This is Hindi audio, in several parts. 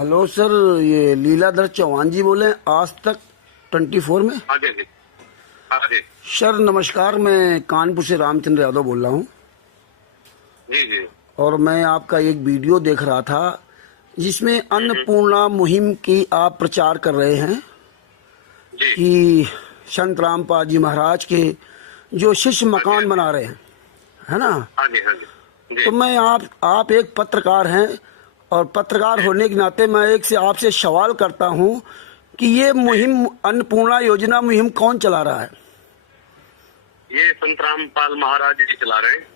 हेलो सर, ये लीलाधर चौहान जी बोले आज तक 24 में। हाँ जी। हाँ जी। सर नमस्कार, मैं कानपुर से रामचंद्र यादव बोल रहा हूँ। जी जी। और मैं आपका एक वीडियो देख रहा था जिसमें अन्नपूर्णा मुहिम की आप प्रचार कर रहे हैं जी। कि संत रामपाल जी महाराज के जो शिष्य मकान बना रहे हैं, है ना। हाँ जी। हाँ जी जी। तो मैं आप एक पत्रकार हैं और पत्रकार होने के नाते मैं एक से आपसे सवाल करता हूं कि ये मुहिम अन्नपूर्णा योजना मुहिम कौन चला रहा है? ये संत रामपाल महाराज जी चला रहे हैं।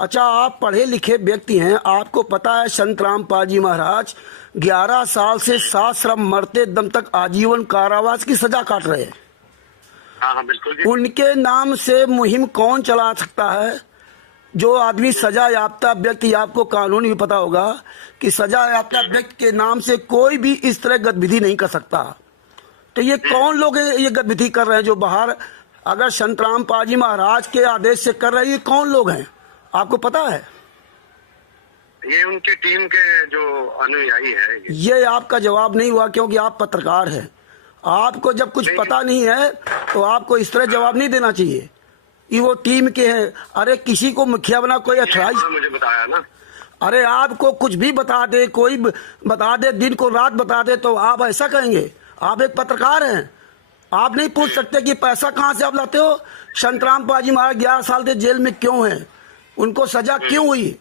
अच्छा, आप पढ़े लिखे व्यक्ति हैं, आपको पता है संत रामपाल जी महाराज 11 साल से साश्रम मरते दम तक आजीवन कारावास की सजा काट रहे हैं। हाँ हाँ बिल्कुल जी। उनके नाम से मुहिम कौन चला सकता है? जो आदमी सजा याफ्ता व्यक्ति, आपको कानून भी पता होगा कि सजा याफ्ता व्यक्ति के नाम से कोई भी इस तरह गतिविधि नहीं कर सकता। तो ये कौन लोग ये गतिविधि कर रहे हैं जो बाहर, अगर संत रामपाल जी महाराज के आदेश से कर रहे हैं, ये कौन लोग हैं आपको पता है? ये उनके टीम के जो अनुयायी है। ये आपका जवाब नहीं हुआ क्योंकि आप पत्रकार हैं। आपको जब कुछ पता नहीं है तो आपको इस तरह जवाब नहीं देना चाहिए कि वो टीम के हैं। अरे किसी को मुखिया बना कोई अथराइज, मुझे बताया ना। अरे आपको कुछ भी बता दे, कोई बता दे, दिन को रात बता दे, तो आप ऐसा कहेंगे? आप एक पत्रकार हैं, आप नहीं पूछ सकते कि पैसा कहाँ से आप लाते हो? संत रामपाल जी महाराज 11 साल से जेल में क्यों हैं, उनको सजा क्यों हुई?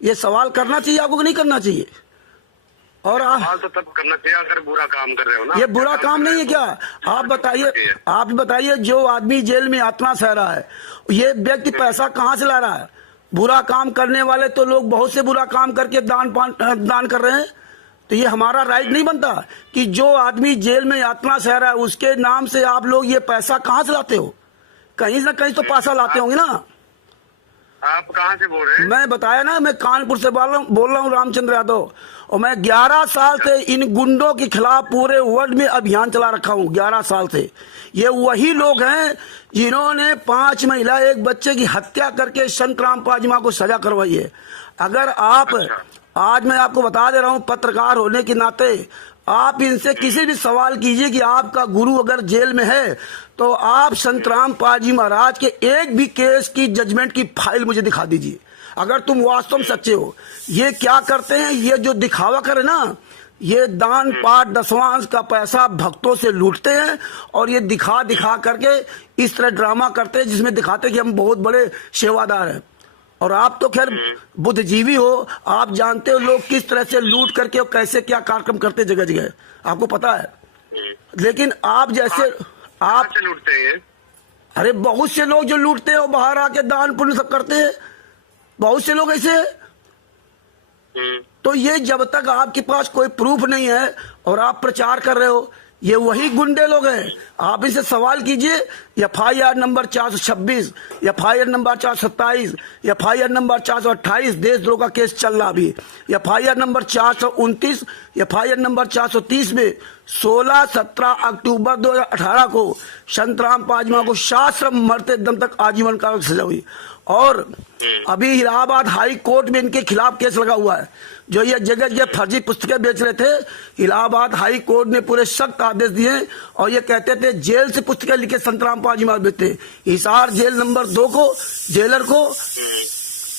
ये सवाल करना चाहिए आपको कि नहीं करना चाहिए? और आप तो तब करना चाहिए अगर बुरा काम कर रहे हो ना। ये बुरा काम नहीं है क्या? आप बताइए जो आदमी जेल में यातना सह रहा है, ये व्यक्ति पैसा कहाँ से ला रहा है? बुरा काम करने वाले तो लोग बहुत से बुरा काम करके दान कर रहे हैं। तो ये हमारा राइट नहीं बनता कि जो आदमी जेल में यातना सह रहा है उसके नाम से आप लोग ये पैसा कहाँ से लाते हो? कहीं ना कहीं तो पैसा लाते होंगे ना। आप कहाँ से बोल रहे हैं? मैं बताया ना, मैं कानपुर से बोल रहा हूँ रामचंद्र यादव। और मैं 11 साल से इन गुंडों के खिलाफ पूरे वर्ल्ड में अभियान चला रखा हूँ 11 साल से। ये वही लोग हैं जिन्होंने 5 महिला 1 बच्चे की हत्या करके संत रामपाल जी को सजा करवाई है। अगर आप आज मैं आपको बता दे रहा हूँ, पत्रकार होने के नाते आप इनसे किसी भी सवाल कीजिए कि आपका गुरु अगर जेल में है तो आप संत रामपाल जी महाराज के एक भी केस की जजमेंट की फाइल मुझे दिखा दीजिए, अगर तुम वास्तव में सच्चे हो। ये क्या करते हैं, ये जो दिखावा करे ना, ये दान पाठ दसवांश का पैसा भक्तों से लूटते हैं और ये दिखा करके इस तरह ड्रामा करते हैं जिसमें दिखाते हैं कि हम बहुत बड़े सेवादार हैं। और आप तो खैर बुद्धिजीवी हो, आप जानते हो लोग किस तरह से लूट करके और कैसे क्या कार्यक्रम करते जगह जगह, आपको पता है। लेकिन आप जैसे आप लूटते हैं। अरे बहुत से लोग जो लूटते हैं वो बाहर आके दान पुण्य सब करते हैं, बहुत से लोग ऐसे। तो ये जब तक आपके पास कोई प्रूफ नहीं है और आप प्रचार कर रहे हो, ये वही गुंडे लोग हैं। आप इनसे सवाल कीजिए, FIR number 426, FIR number 427, FIR number 428 देशद्रोह का केस चल रहा अभी, FIR नंबर 429, FIR नंबर 430 में 16-17 अक्टूबर 2018 को संत रामपाल जी को साश्रम मरते दम तक आजीवन कारावास सजा हुई। और अभी इलाहाबाद हाई कोर्ट में इनके खिलाफ केस लगा हुआ है। जो ये जगह जगह फर्जी पुस्तकें बेच रहे थे, इलाहाबाद हाई कोर्ट ने पूरे सख्त आदेश दिए और ये कहते थे जेल से पुस्तकें लिखे संत रामपाल जी महाराज बेचते। हिसार जेल नंबर 2 को जेलर को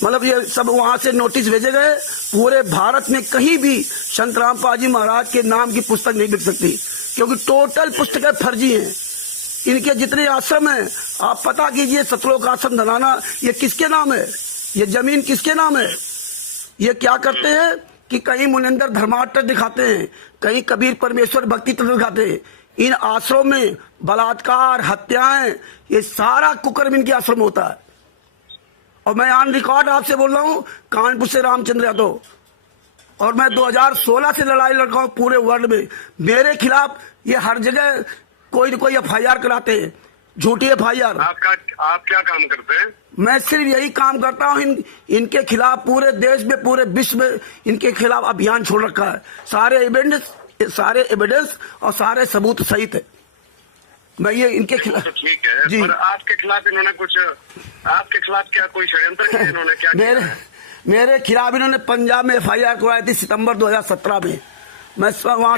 मतलब ये सब वहां से नोटिस भेजे गए। पूरे भारत में कहीं भी संत रामपाल जी महाराज के नाम की पुस्तक नहीं बिक सकती क्योंकि टोटल पुस्तकें फर्जी हैं। इनके जितने आश्रम हैं आप पता कीजिए, सतलोक आश्रम धनाना, ये किसके नाम है? ये जमीन किसके नाम है? ये क्या करते हैं कि कहीं मुनिंदर धर्मार्थ दिखाते हैं, कहीं कबीर परमेश्वर भक्ति तत्व दिखाते हैं। इन आश्रमों में बलात्कार, हत्याएं, ये सारा कुकर्म इनके आश्रम होता है। और मैं ऑन रिकॉर्ड आपसे बोल रहा हूँ, कानपुर से रामचंद्र यादव, और मैं 2016 से लड़ाई लड़ रहा हूँ पूरे वर्ल्ड में। मेरे खिलाफ ये हर जगह कोई न कोई FIR कराते हैं, झूठी FIR। आप क्या काम करते हैं? मैं सिर्फ यही काम करता हूँ, इनके खिलाफ पूरे देश में पूरे विश्व में इनके खिलाफ अभियान छोड़ रखा है। सारे एविडेंस और सारे सबूत सहित है। मैं ये इनके खिलाफ ठीक है जी। पर आपके खिलाफ इन्होंने कुछ, आपके खिलाफ क्या कोई षड्यंत्र किया इन्होंने? क्या मेरे खिलाफ इन्होंने पंजाब में FIR करवाई थी सितंबर 2017 में। मैं वहाँ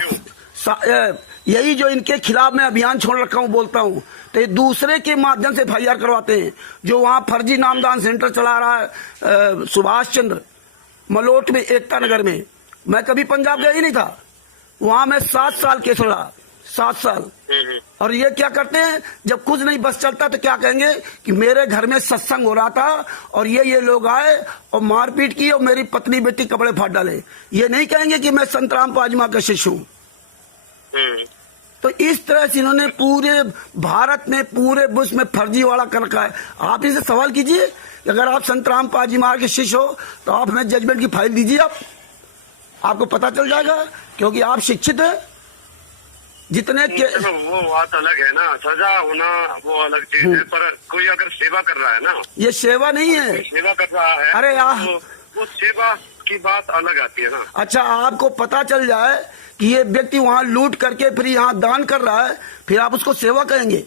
यही जो इनके खिलाफ मैं अभियान छोड़ रखा हूँ बोलता हूँ, तो ये दूसरे के माध्यम से FIR करवाते हैं। जो वहाँ फर्जी नामदान सेंटर चला रहा है सुभाष चंद्र मलोट में, एकता नगर में, मैं कभी पंजाब गया ही नहीं था। वहाँ मैं 7 साल केस लड़ा, 7 साल। और ये क्या करते हैं, जब कुछ नहीं बस चलता तो क्या कहेंगे कि मेरे घर में सत्संग हो रहा था और ये लोग आए और मारपीट की और मेरी पत्नी बेटी कपड़े फाड़ डाले। ये नहीं कहेंगे कि मैं संत राम पाजमा का शिष्य हूँ। तो इस तरह से इन्होंने पूरे भारत में, पूरे विश्व में फर्जीवाड़ा कर रखा है। आप इनसे सवाल कीजिए, अगर आप संत राम पाजीमा के शिष्य हो तो आप हमें जजमेंट की फाइल दीजिए, आपको पता चल जाएगा, क्योंकि आप शिक्षित हैं। जितने के चलो वो बात अलग है ना, सजा होना वो अलग चीज है, पर कोई अगर सेवा कर रहा है ना, ये सेवा नहीं है, सेवा कर रहा है, अरे यार तो वो सेवा की बात अलग आती है ना। अच्छा, आपको पता चल जाए कि ये व्यक्ति वहाँ लूट करके फिर यहाँ दान कर रहा है, फिर आप उसको सेवा कहेंगे?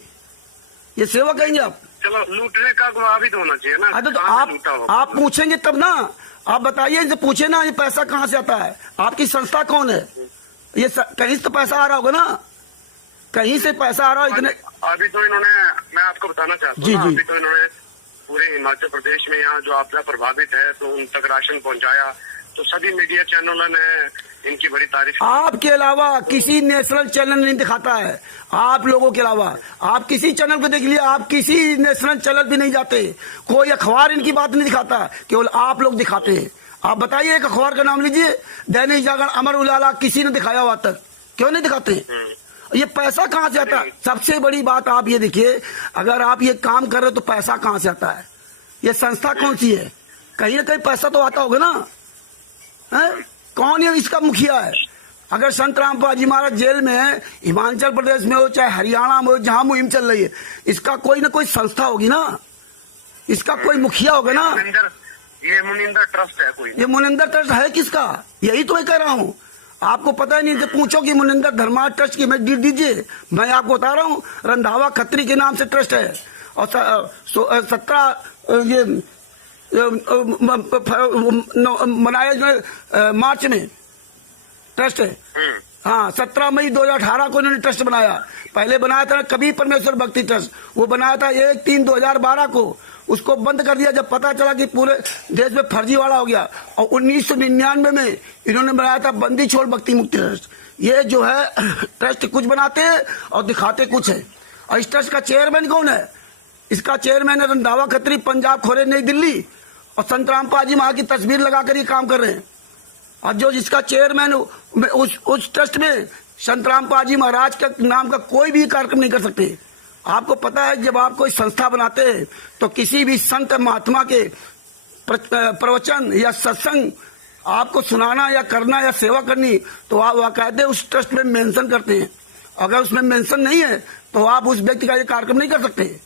ये सेवा कहेंगे आप? चलो लूटने का गवाह भी तो होना चाहिए ना। तो आप पूछेंगे तब ना, आप बताइए, इनसे पूछे ना ये पैसा कहाँ से आता है, आपकी संस्था कौन है, ये कहीं से तो पैसा आ रहा होगा ना, कहीं से पैसा आ रहा है। इतने अभी तो इन्होंने, मैं आपको बताना चाहता हूँ, अभी तो इन्होंने पूरे हिमाचल प्रदेश में यहाँ जो आपदा प्रभावित है तो उन तक राशन पहुँचाया, तो सभी मीडिया चैनलों ने इनकी बड़ी तारीफ। आपके अलावा किसी नेशनल चैनल नहीं दिखाता है, आप लोगों के अलावा। आप किसी चैनल को देख लिया, आप किसी नेशनल चैनल भी नहीं जाते, कोई अखबार इनकी बात नहीं दिखाता, केवल आप लोग दिखाते हैं। आप बताइए एक अखबार का नाम लीजिए, दैनिक जागरण, अमर उजाला, किसी ने दिखाया हुआ तक? क्यों नहीं दिखाते? ये पैसा कहाँ से आता है? सबसे बड़ी बात आप ये देखिए, अगर आप ये काम कर रहे हो तो पैसा कहाँ से आता है? ये संस्था कौन सी है? कहीं ना कहीं पैसा तो आता होगा ना, है? कौन है इसका मुखिया है? अगर संत राम पाजी महाराज जेल में है, हिमाचल प्रदेश में हो चाहे हरियाणा में हो, जहां मुहिम चल रही है, इसका कोई ना कोई संस्था होगी ना, इसका कोई मुखिया होगा ना। ये मुनिंदर ट्रस्ट है कोई? ये मुनिंदर ट्रस्ट है किसका? यही तो मैं कह रहा हूँ, आपको पता ही नहीं। तो पूछो कि मुनिंदर धर्मा ट्रस्ट की मैं डीट दीजिए, मैं आपको बता रहा हूँ, रंधावा खत्री के नाम से ट्रस्ट है, और 17 ये मनाया मार्च में ट्रस्ट है। हाँ, 17 मई 2018 को इन्होंने ट्रस्ट बनाया। पहले बनाया था कबीर परमेश्वर भक्ति ट्रस्ट, वो बनाया था 1/3/2012 को, उसको बंद कर दिया जब पता चला कि पूरे देश में फर्जीवाड़ा हो गया। और 1999 में इन्होंने बनाया था बंदी छोड़ भक्ति मुक्ति ट्रस्ट। ये जो है ट्रस्ट कुछ बनाते हैं और दिखाते कुछ है। और इस ट्रस्ट का चेयरमैन कौन है? इसका चेयरमैन है रंधावा खत्री, पंजाब खोरे, नई दिल्ली, और संत राम पाजी महाराज की तस्वीर लगाकर ये काम कर रहे हैं। और जो जिसका चेयरमैन उस ट्रस्ट में संत राम पाजी महाराज का नाम का कोई भी कार्यक्रम नहीं कर सकते। आपको पता है, जब आप कोई संस्था बनाते हैं तो किसी भी संत महात्मा के प्रवचन या सत्संग आपको सुनाना या करना या सेवा करनी, तो आप बाकायदे उस ट्रस्ट में मेंशन करते हैं। अगर उसमें मेंशन नहीं है तो आप उस व्यक्ति का ये कार्यक्रम नहीं कर सकते।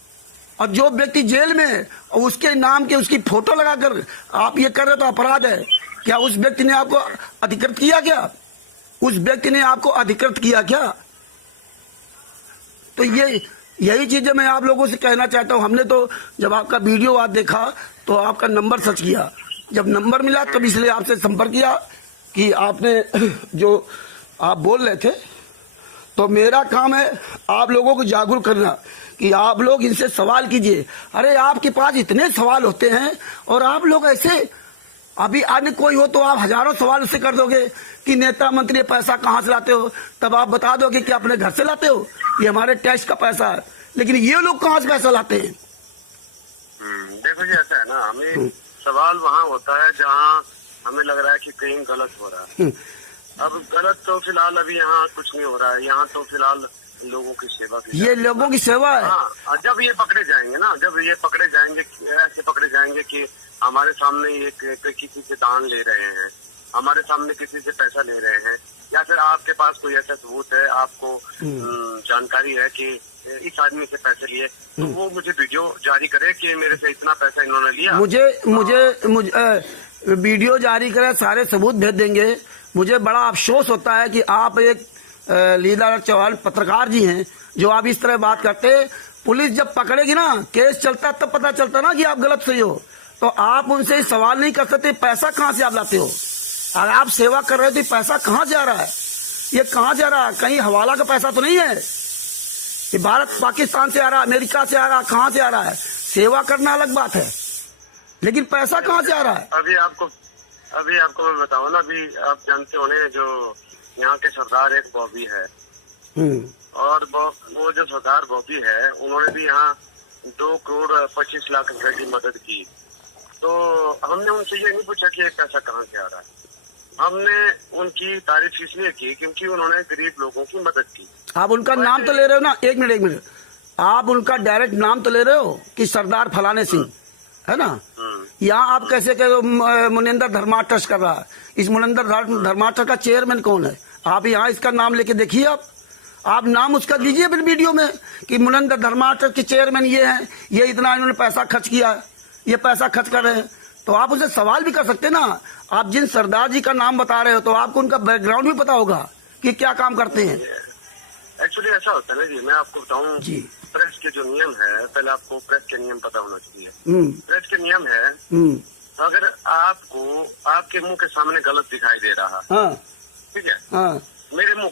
और जो व्यक्ति जेल में है और उसके नाम के उसकी फोटो लगाकर आप ये कर रहे तो अपराध है। क्या उस व्यक्ति ने आपको अधिकृत किया? क्या उस व्यक्ति ने आपको अधिकृत किया क्या? तो यही चीजें मैं आप लोगों से कहना चाहता हूं। हमने तो जब आपका वीडियो आज देखा तो आपका नंबर सर्च किया, जब नंबर मिला तब इसलिए आपसे संपर्क किया कि आपने जो आप बोल रहे थे, तो मेरा काम है आप लोगों को जागरूक करना कि आप लोग इनसे सवाल कीजिए। अरे आपके पास इतने सवाल होते हैं और आप लोग ऐसे, अभी अन्य कोई हो तो आप हजारों सवाल उससे कर दोगे कि नेता मंत्री पैसा कहाँ से लाते हो, तब आप बता दोगे कि अपने घर से लाते हो, ये हमारे टैक्स का पैसा है। लेकिन ये लोग कहाँ से पैसा लाते हैं? देखो जी, ऐसा है ना, हमें सवाल वहाँ होता है जहाँ हमें लग रहा है कि कहीं गलत हो रहा है। अब गलत तो फिलहाल अभी यहाँ कुछ नहीं हो रहा है, यहाँ तो फिलहाल लोगों की सेवा की, ये लोगों की सेवा है। हाँ, जब ये पकड़े जाएंगे ना, जब ये पकड़े जाएंगे, ऐसे पकड़े जाएंगे कि हमारे सामने एक किसी से दान ले रहे हैं, हमारे सामने किसी से पैसा ले रहे हैं, या फिर आपके पास कोई ऐसा सबूत है, आपको जानकारी है कि इस आदमी से पैसे लिए, तो वो मुझे वीडियो जारी करे कि मेरे से इतना पैसा इन्होंने लिया। मुझे वीडियो जारी करे, सारे सबूत भेज देंगे। मुझे बड़ा अफसोस होता है कि आप एक लीला चौहान पत्रकार जी हैं जो आप इस तरह बात करते। पुलिस जब पकड़ेगी ना, केस चलता, तब पता चलता ना कि आप गलत सही हो। तो आप उनसे सवाल नहीं कर सकते पैसा कहाँ से आप लाते हो। अगर आप सेवा कर रहे हो तो पैसा कहाँ से आ रहा है? ये कहाँ से आ रहा है? कहीं हवाला का पैसा तो नहीं है? ये भारत पाकिस्तान से आ रहा है, अमेरिका से आ रहा है, कहाँ से आ रहा है? सेवा करना अलग बात है, लेकिन पैसा कहाँ से आ रहा है? अभी आपको मैं बताऊँ ना, अभी आप जानते होने जो यहाँ के सरदार एक बॉबी है, और वो जो सरदार बॉबी है, उन्होंने भी यहाँ 2,25,00,000 रुपए की मदद की। तो हमने उनसे ये नहीं पूछा कि ये पैसा कहाँ से आ रहा है। हमने उनकी तारीफ इसलिए की क्योंकि उन्होंने गरीब लोगों की मदद की। आप उनका नाम तो ले रहे हो ना? एक मिनट, आप उनका डायरेक्ट नाम तो ले रहे हो कि सरदार फलाने सिंह, है ना? यहाँ आप कैसे कह रहे हो मुनिंदर धर्मा ट्रस्ट कर रहा है? इस मुनिंदर धर्मा ट्रस्ट का चेयरमैन कौन है? आप यहाँ इसका नाम लेके देखिए, आप नाम उसका लीजिए फिर वीडियो में कि मुनिंदर धर्मा ट्रस्ट के चेयरमैन ये हैं, ये इतना इन्होंने पैसा खर्च किया, ये पैसा खर्च कर रहे हैं। तो आप उनसे सवाल भी कर सकते ना। आप जिन सरदार जी का नाम बता रहे हो तो आपको उनका बैकग्राउंड भी पता होगा कि क्या काम करते हैं। एक्चुअली ऐसा होता है ना जी, मैं आपको बताऊं जी, प्रेस के जो नियम है, पहले आपको प्रेस के नियम पता होना चाहिए। प्रेस के नियम है, अगर आपको आपके मुंह के सामने गलत दिखाई दे रहा है, ठीक है, मेरे मुंह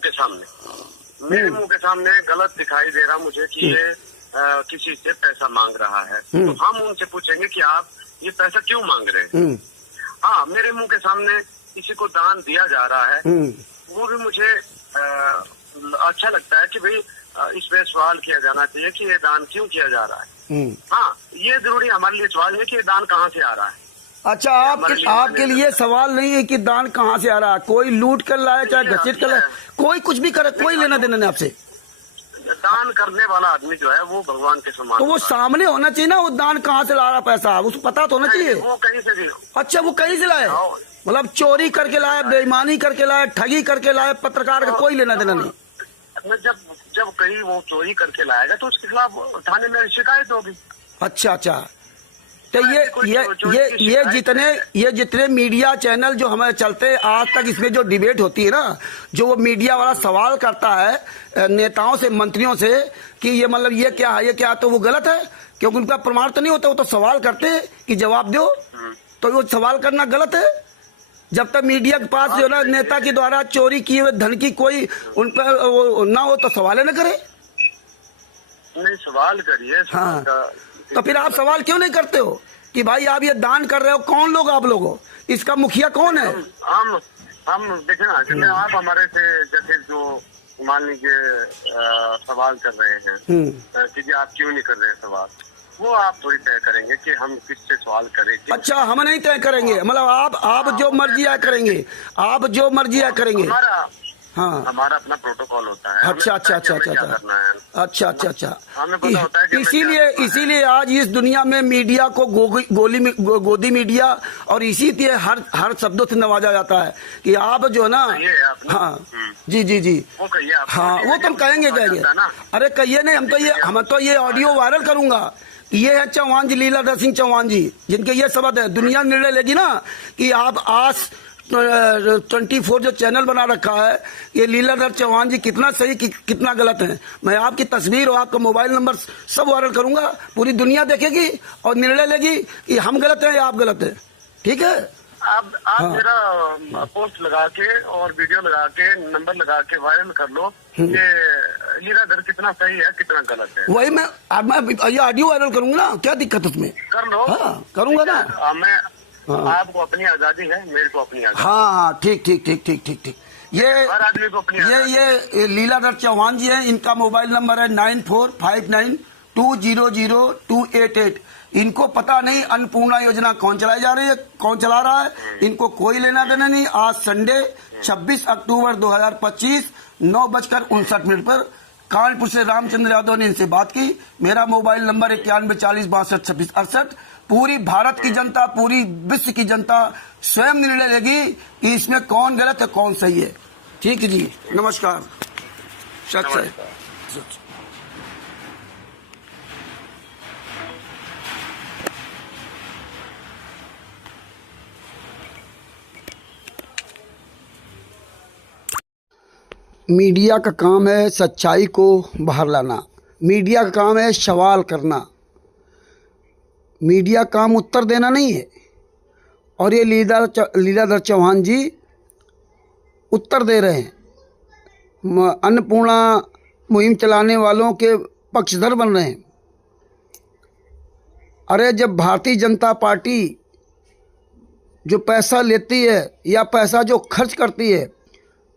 के सामने गलत दिखाई दे रहा मुझे कि ये किसी से पैसा मांग रहा है, तो हम उनसे पूछेंगे कि आप ये पैसा क्यों मांग रहे हैं। हाँ, मेरे मुंह के सामने किसी को दान दिया जा रहा है, वो भी मुझे अच्छा लगता है कि भाई इस पे सवाल किया जाना चाहिए कि ये दान क्यों किया जा रहा है। हाँ, ये जरूरी हमारे लिए सवाल है कि ये दान कहाँ से आ रहा है। अच्छा, आपके लिए सवाल नहीं है कि दान कहाँ से आ रहा है। कोई लूट कर लाए, चाहे घसीट कर लाए, कोई कुछ भी करे, कोई लेना देना नहीं आपसे। दान करने वाला आदमी जो है वो भगवान के समान, तो वो सामने होना चाहिए ना, वो दान कहाँ से ला रहा पैसा, उसको पता तो होना चाहिए। वो कहीं से भी। अच्छा, वो कहीं से लाए, मतलब चोरी करके लाए, बेईमानी करके लाए, ठगी करके लाए, पत्रकार का कोई लेना देना नहीं। जब कहीं वो चोरी करके लाएगा तो उसके खिलाफ थाने में शिकायत होगी। अच्छा, तो ये जितने मीडिया चैनल जो हमारे चलते हैं आज तक, इसमें जो डिबेट होती है ना, जो वो मीडिया वाला सवाल करता है नेताओं से, मंत्रियों से कि ये मतलब ये क्या है, ये क्या, तो वो गलत है, क्योंकि उनका प्रमाण तो नहीं होता। वो तो सवाल करते हैं कि जवाब दो, तो वो सवाल करना गलत है। जब तक मीडिया के पास जो ना नेता के द्वारा चोरी किए हुए धन की कोई उन पर ना हो तो सवाल न करे। नहीं, सवाल करिए। हाँ, तो फिर आप सवाल क्यों नहीं करते हो कि भाई आप ये दान कर रहे हो, कौन लोग आप लोग हो, इसका मुखिया कौन है? हम देखे ना, जैसे आप हमारे से जैसे जो मान लीजिए सवाल कर रहे हैं कि आप क्यों नहीं कर रहे हैं सवाल, वो आप थोड़ी तय करेंगे कि हम किससे सवाल करेंगे। अच्छा, हम नहीं तय करेंगे, मतलब आप जो मर्जी आया करेंगे, आप जो मर्जी आया करेंगे। हाँ, हमारा अपना प्रोटोकॉल होता है। अच्छा, हमें पता होता है कि इसीलिए आज इस दुनिया में मीडिया को गोदी मीडिया और इसी हर शब्दों से नवाजा जाता है कि आप जो है ना। हाँ जी, वो कहिए। हाँ, वो तुम कहेंगे। अरे कहिए नहीं, हम तो ये ऑडियो वायरल करूंगा। ये है चौहान जी, लीलाधर सिंह चौहान जी, जिनके ये शब्द है। दुनिया निर्णय लेगी ना कि आप आज 24 जो चैनल बना रखा है, ये लीलाधर चौहान जी कितना सही कितना गलत है। मैं आपकी तस्वीर और आपका मोबाइल नंबर सब वायरल करूंगा, पूरी दुनिया देखेगी और निर्णय लेगी कि हम गलत हैं या आप गलत हैं। ठीक है, आप मेरा पोस्ट लगा के और वीडियो लगा के नंबर लगा के वायरल कर लो कि लीलाधर कितना सही है कितना गलत है। वही मैं ये ऑडियो वायरल करूंगा ना, क्या दिक्कत उसमें? कर लो। हाँ, करूंगा ना। मैं आपको अपनी आजादी है, मेरे को अपनी आजादी। हाँ, ठीक। ये हर आदमी को अपनी ये लीलाधर चौहान जी हैं। इनका मोबाइल नंबर है 9459200288। इनको पता नहीं अन्नपूर्णा योजना कौन चलाई जा रही है, कौन चला रहा है, इनको कोई लेना देना नहीं। आज संडे 26 अक्टूबर 2025 9:59 पर कानपुर से रामचंद्र यादव ने इनसे बात की। मेरा मोबाइल नंबर 9140626268। पूरी भारत की जनता, पूरी विश्व की जनता स्वयं निर्णय लेगी कि इसमें कौन गलत है कौन सही है। ठीक है जी, नमस्कार। सच है। मीडिया का काम है सच्चाई को बाहर लाना, मीडिया का काम है सवाल करना, मीडिया काम उत्तर देना नहीं है। और ये लीलाधर चौहान जी उत्तर दे रहे हैं अन्नपूर्णा मुहिम चलाने वालों के पक्षधर बन रहे हैं। अरे जब भारतीय जनता पार्टी जो पैसा लेती है या पैसा जो खर्च करती है,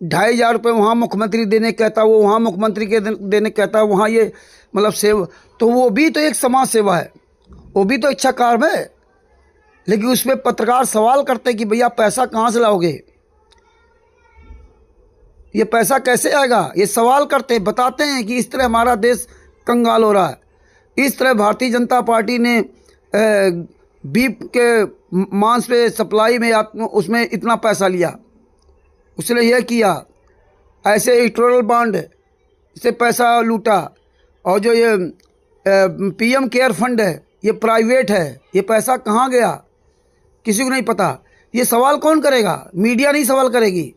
2,500 रुपये वहाँ मुख्यमंत्री देने कहता है, वो वहाँ मुख्यमंत्री के देने कहता है, वहाँ ये मतलब सेवा, तो वो भी तो एक समाज सेवा है, वो भी तो इच्छा कार्य है। लेकिन उसमें पत्रकार सवाल करते कि भैया पैसा कहाँ से लाओगे, ये पैसा कैसे आएगा, ये सवाल करते, बताते हैं कि इस तरह हमारा देश कंगाल हो रहा है। इस तरह भारतीय जनता पार्टी ने बीफ के मांस पे सप्लाई में उसमें इतना पैसा लिया, उसने यह किया, ऐसे इलेक्टोरल बॉन्ड से पैसा लूटा, और जो ये पीएम केयर फंड है ये प्राइवेट है, ये पैसा कहाँ गया किसी को नहीं पता। ये सवाल कौन करेगा? मीडिया नहीं सवाल करेगी।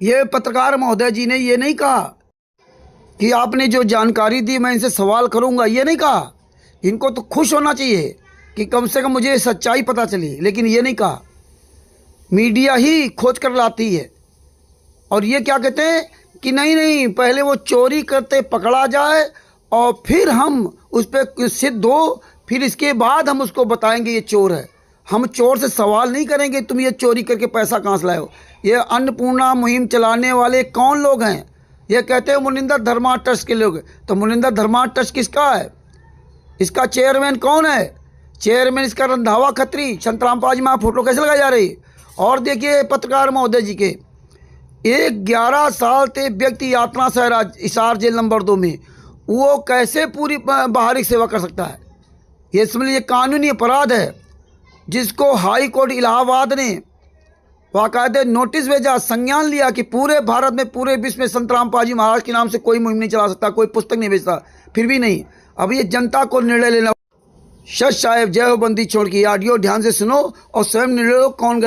ये पत्रकार महोदय जी ने ये नहीं कहा कि आपने जो जानकारी दी मैं इनसे सवाल करूंगा, ये नहीं कहा। इनको तो खुश होना चाहिए कि कम से कम मुझे सच्चाई पता चली, लेकिन ये नहीं कहा। मीडिया ही खोज कर लाती है, और ये क्या कहते हैं कि नहीं नहीं पहले वो चोरी करते पकड़ा जाए और फिर हम उस पर सिद्ध हो, फिर इसके बाद हम उसको बताएंगे ये चोर है। हम चोर से सवाल नहीं करेंगे तुम ये चोरी करके पैसा कहाँ से लाए हो। ये अन्नपूर्णा मुहिम चलाने वाले कौन लोग हैं? ये कहते हैं मुनिंदर धर्मा ट्रस्ट के लोग। तो मुनिंदर धर्मा ट्रस्ट किसका है? इसका चेयरमैन कौन है? चेयरमैन इसका रंधावा खत्री। संतराम पाजी में फोटो कैसे लगाई जा रही? और देखिए पत्रकार महोदय जी के 11 साल से व्यक्ति यातना से हिसार जेल नंबर 2 में, वो कैसे पूरी बाहरी सेवा कर सकता है? ये समझ ये कानूनी अपराध है, जिसको हाई कोर्ट इलाहाबाद ने बाकायदे नोटिस भेजा, संज्ञान लिया कि पूरे भारत में पूरे विश्व में संतराम पाजी महाराज के नाम से कोई मुहिम नहीं चला सकता, कोई पुस्तक नहीं भेजता। फिर भी नहीं, अब ये जनता को निर्णय लेना। शश साहेब जय हो बंदी छोड़ की ऑडियो ध्यान से सुनो और स्वयं निर्णय लो कौन गलत।